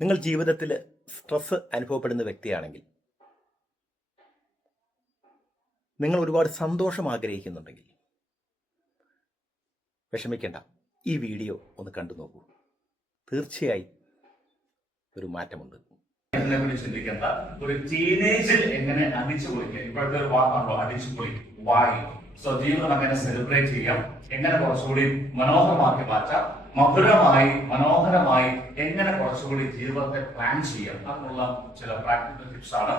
നിങ്ങൾ ജീവിതത്തിൽ സ്ട്രെസ് അനുഭവപ്പെടുന്ന വ്യക്തിയാണെങ്കിൽ നിങ്ങൾ ഒരുപാട് സന്തോഷം ആഗ്രഹിക്കുന്നുണ്ടെങ്കിൽ വിഷമിക്കേണ്ട. ഈ വീഡിയോ ഒന്ന് കണ്ടു നോക്കൂ. തീർച്ചയായി ഒരു മാറ്റമുണ്ട്. ചിന്തിക്കേണ്ട. ഒരു ടീനേജിൽ എങ്ങനെ അടിച്ചു പൊളിക്കാം? ഇപ്പോഴത്തെ ഒരു വാക്കാണല്ലോ അടിച്ചു സോ ജീവിതം എങ്ങനെ സെലിബ്രേറ്റ് ചെയ്യാം. എങ്ങനെ കുറച്ചുകൂടി മനോഹരമാക്കി മാറ്റാം? മധുരമായി മനോഹരമായി എങ്ങനെ കുറച്ചുകൂടി ജീവിതത്തെ പ്ലാൻ ചെയ്യാം അതിനുള്ള ചില പ്രാക്ടിക്കൽ ടിപ്സ് ആണ്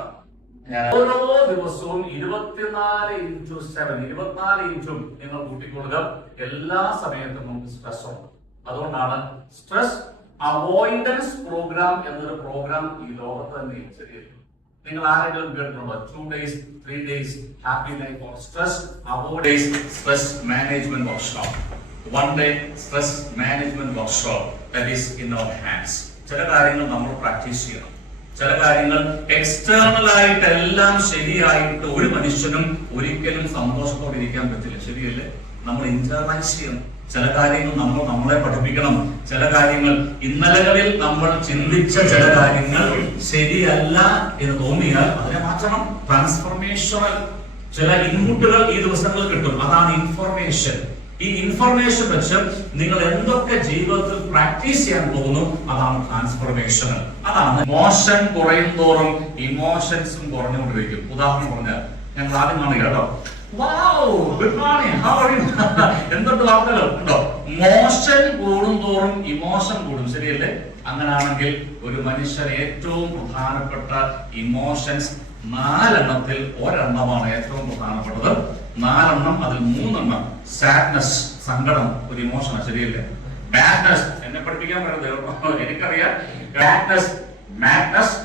ഓരോ ദിവസവും ഇരുപത്തിനാല് ഇന്റു സെവൻ ഇരുപത്തിനാല് ഇന്റും നിങ്ങൾ കൂട്ടിക്കൊള്ളുക. എല്ലാ സമയത്തും നമുക്ക് സ്ട്രെസ് ഉണ്ട്. അതുകൊണ്ടാണ് സ്ട്രെസ് അവോയ്ഡൻസ് പ്രോഗ്രാം എന്നൊരു പ്രോഗ്രാം ഈ ലോകത്ത് തന്നെ ശരിയല്ല നിങ്ങൾ ആരെങ്കിലും കേട്ടിട്ടുണ്ടോ? Two days three days happy life or stress avoid days stress management workshop one day stress management workshop that is in our hands ചില കാര്യങ്ങൾ നമ്മൾ പ്രാക്ടീസ് ചെയ്യണം. ചില കാര്യങ്ങൾ എക്സ്റ്റേണൽ എല്ലാം ശരിയായിട്ട് ഒരു മനുഷ്യനും ഒരിക്കലും സന്തോഷത്തോടെ ഇരിക്കാൻ പറ്റില്ല. ശരിയല്ലേ? നമ്മൾ ഇന്റർനൈസ് ചെയ്യണം. ചില കാര്യങ്ങൾ നമ്മൾ നമ്മളെ പഠിപ്പിക്കണം. ചില കാര്യങ്ങൾ ഇന്നലകളിൽ നമ്മൾ ചിന്തിച്ച ചില കാര്യങ്ങൾ ശരിയല്ല എന്ന് തോന്നിയാൽ അതിനെ മാറ്റണം. ട്രാൻസ്ഫോർമേഷണൽ ചില ഇൻപുട്ടുകൾ ഈ ദിവസങ്ങളിൽ കിട്ടും. അതാണ് ഇൻഫർമേഷൻ ഈ ഇൻഫർമേഷൻ വെച്ച് നിങ്ങൾ എന്തൊക്കെ ജീവിതത്തിൽ പ്രാക്ടീസ് ചെയ്യാൻ പോകുന്നു അതാണ് ട്രാൻസ്ഫർമേഷൻ അതാണ് മോഷൻ കുറയും തോറും ഇമോഷൻസും കുറഞ്ഞുകൊണ്ടിരിക്കും. ഉദാഹരണം പറഞ്ഞാൽ ഞങ്ങൾ ആദ്യം കാണുക കേട്ടോ. ഹൗ ആർ യു എന്തുണ്ട് വാർത്തകൾ? ഉണ്ടോ? മോഷൻ കൂടും തോറും ഇമോഷൻ കൂടും. ശരിയല്ലേ? അങ്ങനാണെങ്കിൽ ഒരു മനുഷ്യൻ ഏറ്റവും പ്രധാനപ്പെട്ട ഇമോഷൻസ് നാലെണ്ണത്തിൽ ഒരെണ്ണമാണ് ഏറ്റവും പ്രധാനപ്പെട്ടത്. നാലെണ്ണം അതിൽ മൂന്നെണ്ണം സാഡ്നസ് സങ്കടം ഒരു ഇമോഷൻ ശരിയല്ലേ? ബാഡ്നസ് എന്നെ പഠിപ്പിക്കാൻ പറ്റുന്നത് എനിക്കറിയാം. മാഡ്നസ്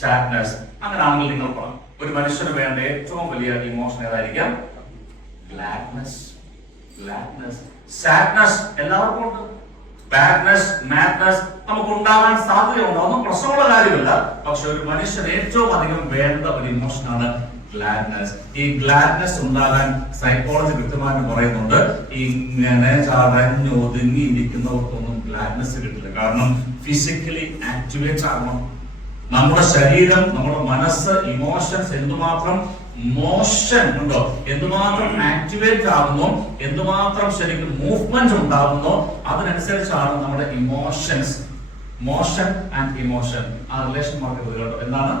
സാഡ്നസ് അങ്ങനെയാണെങ്കിൽ നിങ്ങൾ പറഞ്ഞു ഒരു മനുഷ്യന് വേണ്ട ഏറ്റവും വലിയ ഇമോഷൻ ഏതായിരിക്കാം? ഗ്ലാഡ്നസ് ഗ്ലാഡ്നസ് സാഡ്നസ് എല്ലാവർക്കും ഉണ്ട്. ബാഡ്നസ് മാഡ്നസ് നമുക്ക് ഉണ്ടാകാൻ സാധ്യതയുണ്ട്. ഒന്നും പ്രശ്നമുള്ള കാര്യമല്ല. പക്ഷെ ഒരു മനുഷ്യൻ ഏറ്റവും അധികം വേണ്ട ഒരു ഇമോഷനാണ് ഗ്ലാഡ്നസ് ഈ ഗ്ലാഡ്നസ് ഉണ്ടാകാൻ സൈക്കോളജി കൃത്യമായിട്ട് പറയുന്നുണ്ട്. ഇങ്ങനെ ചടഞ്ഞു ഒതുങ്ങി ഇരിക്കുന്നവർക്കൊന്നും ഗ്ലാഡ്നസ് കിട്ടില്ല. കാരണം ഫിസിക്കലി ആക്ടിവേറ്റ് ആകണം. നമ്മുടെ ശരീരം നമ്മുടെ മനസ്സ് ഇമോഷൻസ് എന്തുമാത്രം മോഷൻ ഉണ്ടോ? എന്തുമാത്രം ആക്ടിവേറ്റ് ആകുന്നു എന്തുമാത്രം ശരിക്കും മൂവ്മെന്റ് ഉണ്ടാകുന്നോ അതിനനുസരിച്ചാണ് നമ്മുടെ ഇമോഷൻസ് മോഷൻ ആൻഡ് ഇമോഷൻ ആ റിലേഷൻ മാർക്ക് കേട്ടോ. എന്താണ്?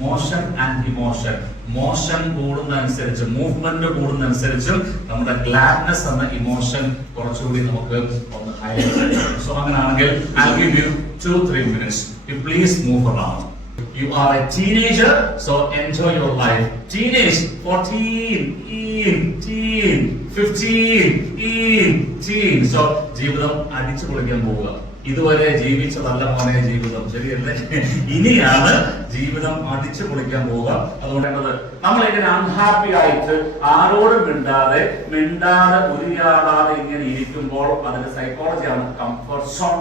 മോഷൻ ആൻഡ് ഇമോഷൻ മോഷൻ കൂടുന്നതനുസരിച്ച് മൂവ്മെന്റ് കൂടുന്നതനുസരിച്ച് നമ്മുടെ ഗ്ലാഡ്നെസ് എന്ന ഇമോഷൻ കുറച്ചുകൂടി നമുക്ക് ഒന്ന് ഹൈലൈറ്റ് സോ അങ്ങനെയാണെങ്കിൽ I give you two three minutes you please move around You are a teenager, so enjoy your life. Teenage, 14, in, teen, 15, in, teen. So, ജീവിതം അടിച്ചു പൊളിക്കാൻ പോവുക. ഇതുവരെ ജീവിച്ചതല്ല മോനെ ജീവിതം. ശരിയല്ലേ? ഇനിയാണ് ജീവിതം അടിച്ചു പൊളിക്കാൻ പോവുക. അതുകൊണ്ടത് നമ്മൾ ഇങ്ങനെ അൺഹാപ്പി ആയിട്ട് ആരോടും മിണ്ടാതെ മിണ്ടാതെ ഉരിയാടാതെ ഇങ്ങനെ ഇരിക്കുമ്പോൾ അതിന്റെ സൈക്കോളജിയാണ് കംഫർട്ട് സോൺ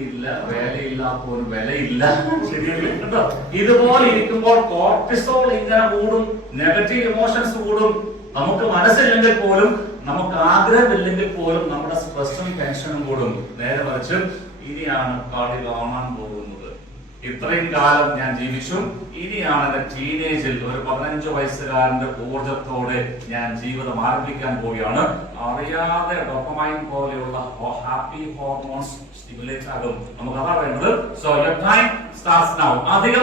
ഇല്ല വേലയില്ലാത്ത ഒരു വിലയില്ല. ശരിയല്ലേ? കേട്ടോ? ഇതുപോലെ ഇരിക്കുമ്പോൾ കോർട്ടിസോൾ ഇങ്ങനെ കൂടും നെഗറ്റീവ് ഇമോഷൻസ് കൂടും. നമുക്ക് മനസ്സില്ലെങ്കിൽ പോലും നമുക്ക് ആഗ്രഹമില്ലെങ്കിൽ പോലും നമ്മുടെ സ്ട്രെസ്സും ടെൻഷനും കൂടും. നേരെ മറിച്ച് ഇനിയാണ് കളി കാണാൻ പോകുന്നത്. ഇത്രയും കാലം ഞാൻ ജീവിച്ചു. ഇനിയാണ് എന്റെ ടീനേജിൽ ഒരു പതിനഞ്ച് വയസ്സുകാരന്റെ ഊർജത്തോടെ ഞാൻ ജീവിതം ആരംഭിക്കാൻ പോവുകയാണ്. അറിയാതെ ഡോപ്പമൈൻ പോലെയുള്ള ഹാപ്പി ഹോർമോൺസ് സ്റ്റിമുലേറ്റ് ആകും. നമുക്ക് അതാ വേണ്ടത്. So your time starts now അധികം